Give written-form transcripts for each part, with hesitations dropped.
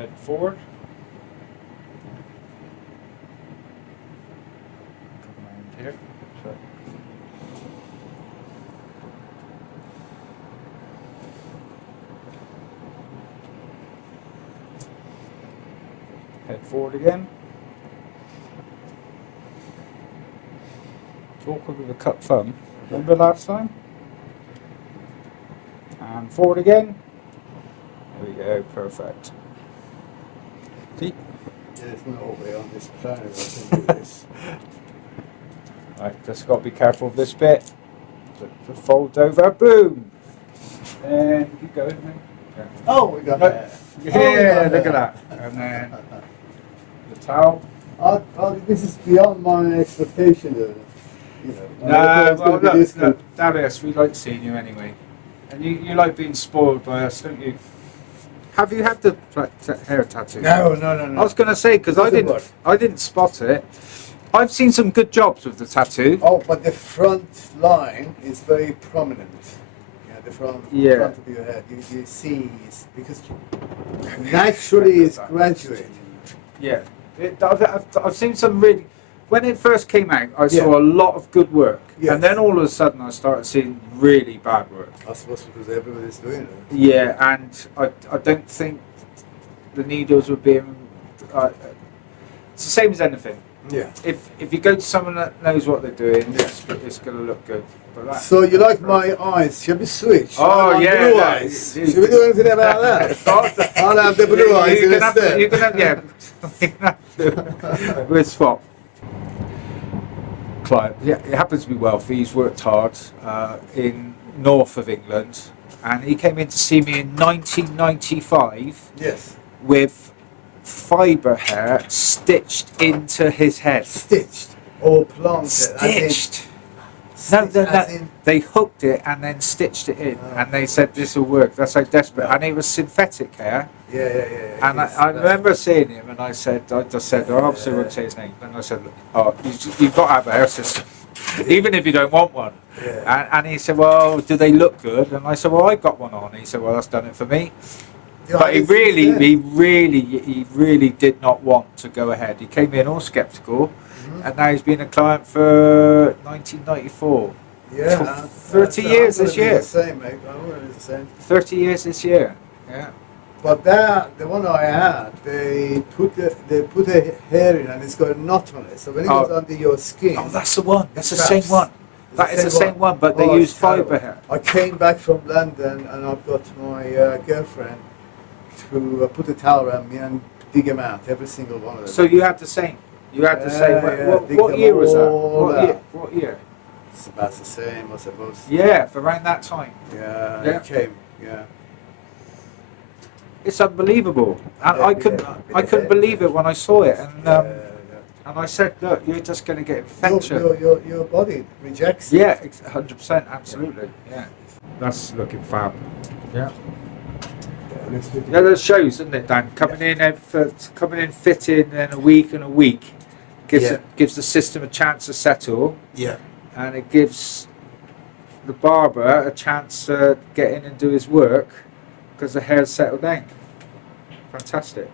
Head forward. Come around here. So. Head forward again. It's awkward with a cut thumb. Remember last time? And forward again. There we go, perfect. See? There's no way on this planet I can do this. Right, just got to be careful of this bit. It folds over, boom! And keep going. Yeah. Oh, we got that. Yeah, look at that. And then the towel. This is beyond my expectation. You know. No, well, look, Darius, we like seeing you anyway. And you like being spoiled by us, don't you? Have you had the hair tattoo? No. I was going to say, because I didn't spot it. I've seen some good jobs with the tattoo. Oh, but the front line is very prominent. Yeah, the front of your head. You see, because naturally it's graduated. Yeah. I've seen some really... When it first came out, I saw a lot of good work. Yes. And then all of a sudden I started seeing really bad work. I suppose because everybody's doing it. Yeah, and I don't think the needles were being... it's the same as anything. Yeah. If you go to someone that knows what they're doing, it's going to look good. But So you like my eyes? Shall we switch? Oh, yeah. Blue eyes. Should we do anything about that? I'll have the blue eyes instead. You can have, yeah. We'll swap. Client, yeah, it happens to be wealthy. He's worked hard in north of England, and he came in to see me in 1995 Yes. with fibre hair stitched into his head. Stitched or planted? Stitched. No, they hooked it and then stitched it in, and they said this will work. That's how desperate. And it was synthetic hair. Yeah. And I remember seeing him, and I just said, obviously I won't say his name, and I said, oh, you've got to have a hair system, even if you don't want one. Yeah. And he said, well, do they look good? And I said, well, I got one on. He said, well, that's done it for me. Yeah, But he really did not want to go ahead. He came in all sceptical, and now he's been a client for 1994. Yeah. 30 years this year. The same, mate. I'm gonna do the same. 30 years this year. Yeah. But the one I had, they put a hair in and it's got a knot on it. So when it goes under your skin. Oh, that's the one. That's the traps. same one. That is the same one, but they use fibre hair. I came back from London and I've got my girlfriend to put a towel around me and dig them out, every single one of them. So you had the same. You had the same. What year was that? What year? It's about the same, I suppose. Yeah, for around that time. Yeah, Yeah. it came. Yeah. It's unbelievable. And I couldn't believe it when I saw it, and I said, look, you're just going to get infection. Your body rejects it. Yeah, 100%, absolutely. Yeah, that's looking fab. Yeah. Yeah, that shows, doesn't it, Dan? Coming in, fitting in a week gives the system a chance to settle. Yeah. And it gives the barber a chance to get in and do his work because the hair's settled down. Fantastic.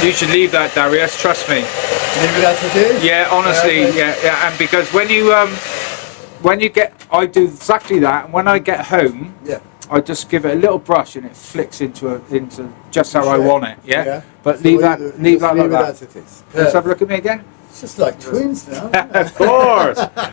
You should leave that, Darius. Trust me. Leave it as it is? Yeah, honestly, yeah. And because when you get, I do exactly that. And when I get home, I just give it a little brush, and it flicks into just how I want it. Yeah. But So leave that like that. As it is. Let's have a look at me again. It's just like twins now. Of course.